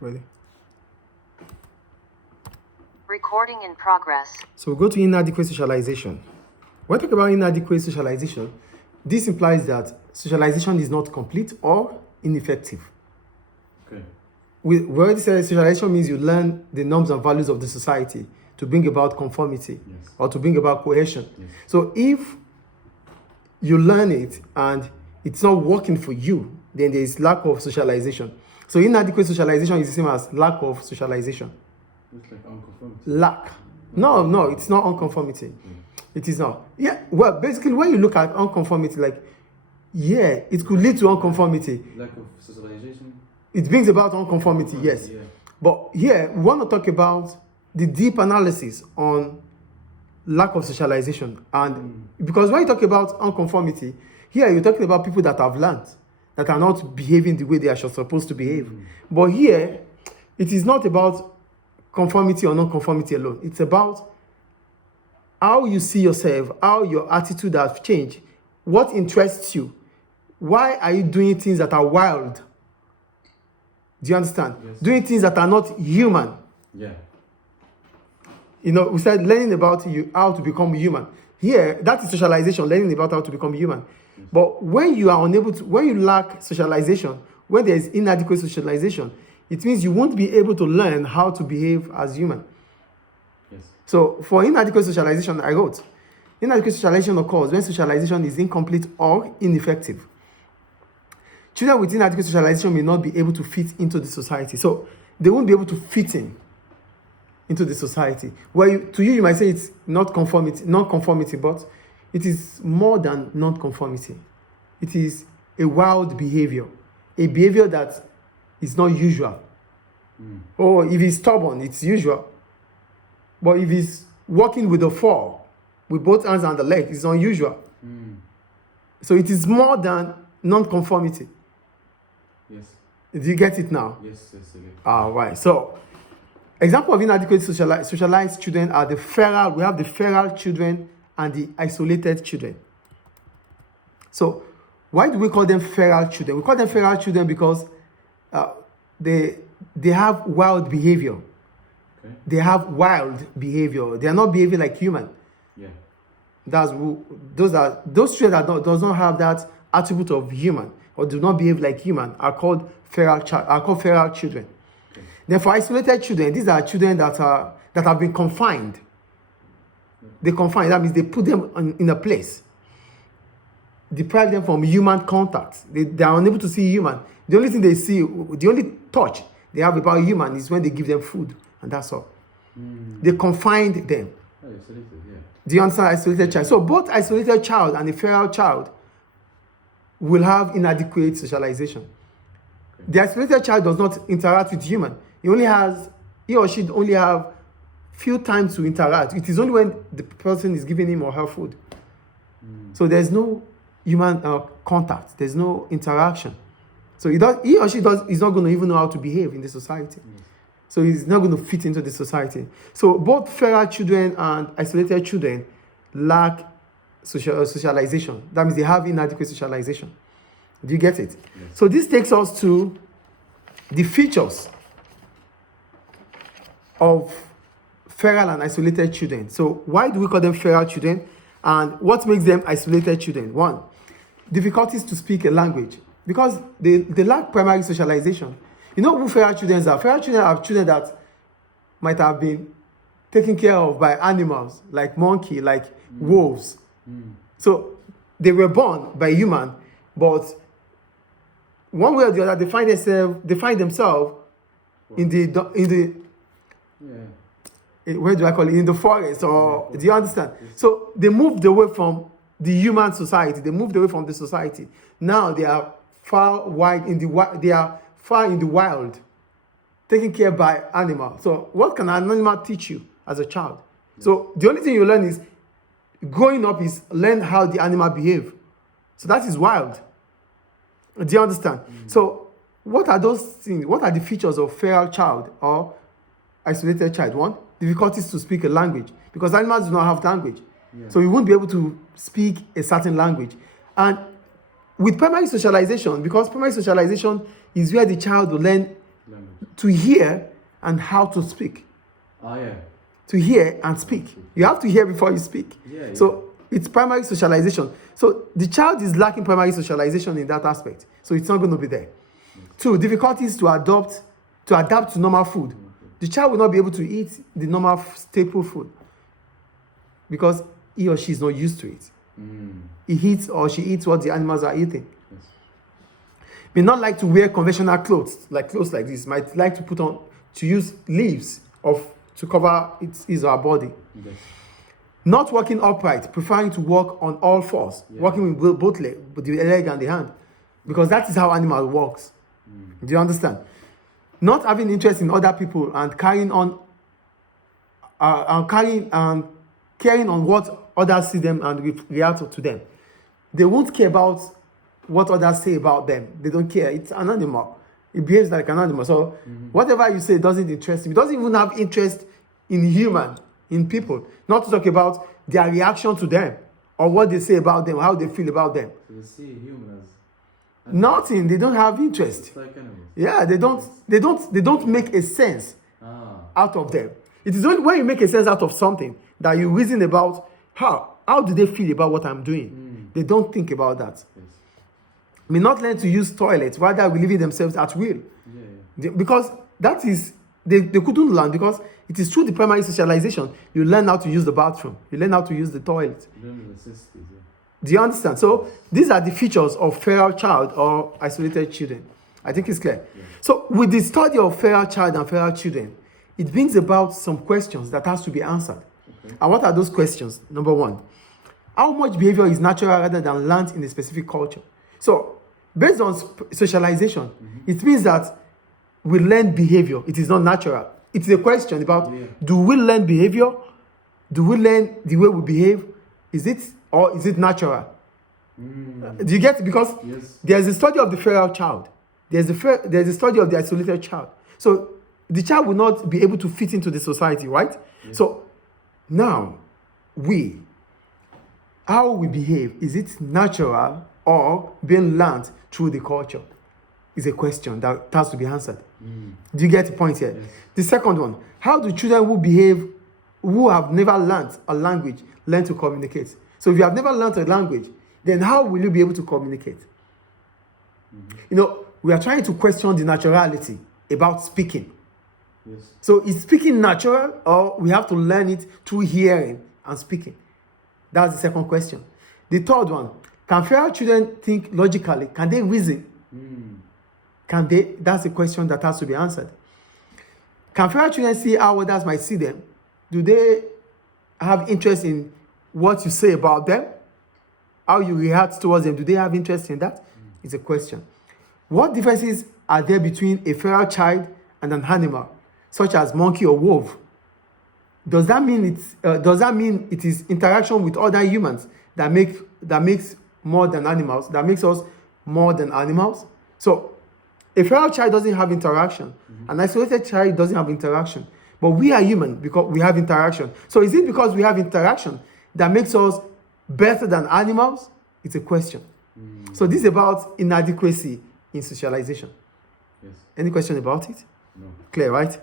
Ready? Recording in progress. So we go to inadequate socialization. When we talk about inadequate socialization, this implies that socialization is not complete or ineffective. Okay. We already said socialization means you learn the norms and values of the society to bring about conformity, Yes. or to bring about cohesion. Yes. So if you learn it and it's not working for you, then there is lack of socialization. So inadequate socialization is the same as lack of socialization. It's like unconformity. Lack. No, it's not unconformity. It is not. Yeah, well, basically, when you look at unconformity, like, yeah, it could lead to unconformity. Lack of socialization. It brings about unconformity, yes. Yeah. But here, we want to talk about the deep analysis on lack of socialization. And because when you talk about unconformity, here you're talking about people that have learned, that are not behaving the way they are supposed to behave. But here, it is not about conformity or non-conformity alone. It's about how you see yourself, how your attitude has changed, what interests you, why are you doing things that are wild? Do you understand? Yes. Doing things that are not human. Yeah. You know, we said learning about you how to become human. Here, that is socialization, learning about how to become human. Yes. But when you are unable to, when you lack socialization, when there is inadequate socialization, it means you won't be able to learn how to behave as human. Yes. So for inadequate socialization, I wrote, inadequate socialization occurs when socialization is incomplete or ineffective. Children with inadequate socialization may not be able to fit into the society. So they won't be able to fit into the society. Well, to you might say it's not conformity, non-conformity, but it is more than non-conformity. It is a wild behavior, a behavior that is not usual. Or if he's stubborn, it's usual. But if he's walking with a fall, with both hands and the leg, it's unusual. So it is more than non-conformity. Yes. Do you get it now? Yes. Yes. Okay. All right. So, example of inadequate socialized children are the feral. We have the feral children and the isolated children. So, why do we call them feral children? We call them feral children because they have wild behavior. Okay. They have wild behavior. They are not behaving like human. Yeah. Those children that does not have that attribute of human or do not behave like human are called feral children. Okay. Then for isolated children, these are children that have been confined. They confine, that means they put them in a place, deprive them from human contact. They are unable to see human. The only thing they see, the only touch they have about human is when they give them food, and that's all. They confined them. Oh, isolated. Yeah. Do you understand isolated child? So both isolated child and a feral child will have inadequate socialization. Okay. The isolated child does not interact with human. He or she only have few times to interact. It is only when the person is giving him or her food. So there's no human contact. There's no interaction. So he or she is not going to even know how to behave in the society. So he's not going to fit into the society. So both feral children and isolated children lack socialization. That means they have inadequate socialization. Do you get it? Yes. So this takes us to the features of feral and isolated children. So why do we call them feral children? And what makes them isolated children? One, difficulties to speak a language. Because they lack primary socialization. You know who feral children are? Feral children are children that might have been taken care of by animals, like monkey, like wolves. So they were born by human, but one way or the other, they find themselves in the Yeah. where do I call it? In the forest, or do you understand? So they moved away from the human society. They moved away from the society. Now they are far in the wild, taken care by animals. So what can an animal teach you as a child? So the only thing you learn is growing up is learn how the animal behave. So that is wild. Do you understand? So what are those things? What are the features of feral child or isolated child? One, difficulties to speak a language, because animals do not have language. So you won't be able to speak a certain language. And with primary socialization, because primary socialization is where the child will learn Language. to hear and how to speak. Yeah. To hear and speak. You have to hear before you speak. Yeah, So it's primary socialization. So the child is lacking primary socialization in that aspect. So it's not going to be there. 2, difficulties to adapt to normal food. The child will not be able to eat the normal staple food because he or she is not used to it. He eats or she eats what the animals are eating. Yes. May not like to wear conventional clothes like this. Might like to use leaves to cover his or her body. Yes. Not walking upright, preferring to walk on all fours, walking with both legs, with the leg and the hand, because that is how animal walks. Do you understand? Not having interest in other people and caring on what others see them and react to them. They won't care about what others say about them. They don't care. It's an animal. It behaves like an animal. So whatever you say doesn't interest him. It doesn't even have interest in people. Not to talk about their reaction to them or what they say about them, how they feel about them. So they see human as Nothing. They don't have interest. it's like animals. Yeah, they don't make a sense out of them. It is only when you make a sense out of something that you reason about how do they feel about what I'm doing. They don't think about that. Yes. May not learn to use toilets, rather relieving themselves at will. Because that is they couldn't learn, because it is through the primary socialization you learn how to use the bathroom, you learn how to use the toilet. Learn the necessities. Do you understand? So these are the features of feral child or isolated children. I think it's clear. So with the study of feral child and feral children, it brings about some questions that has to be answered. And what are those questions? Number 1, how much behavior is natural rather than learned in a specific culture? So based on socialization, it means that we learn behavior. It is not natural. It is a question about, do we learn behavior? Do we learn the way we behave? Is it natural? Do you get it? Because there's a study of the feral child. There's a study of the isolated child. So the child will not be able to fit into the society, right? So now, how we behave, is it natural or being learned through the culture? Is a question that has to be answered. Do you get the point here? The second one, how do children who have never learned a language learn to communicate? So if you have never learned a language, then how will you be able to communicate? We are trying to question the naturality about speaking. So is speaking natural, or we have to learn it through hearing and speaking? That's the second question. The third one, can feral children think logically? Can they reason? Can they? That's a question that has to be answered. Can feral children see how others might see them? Do they have interest in what you say about them? How you react towards them? Do they have interest in that? It's a question. What differences are there between a feral child and an animal, such as monkey or wolf? Does that mean it is interaction with other humans that makes more than animals, that makes us more than animals? So a feral child doesn't have interaction. An isolated child doesn't have interaction. But we are human because we have interaction. So is it because we have interaction that makes us better than animals? It's a question. So this is about inadequacy in socialization. Any question about it? No. Clear, right?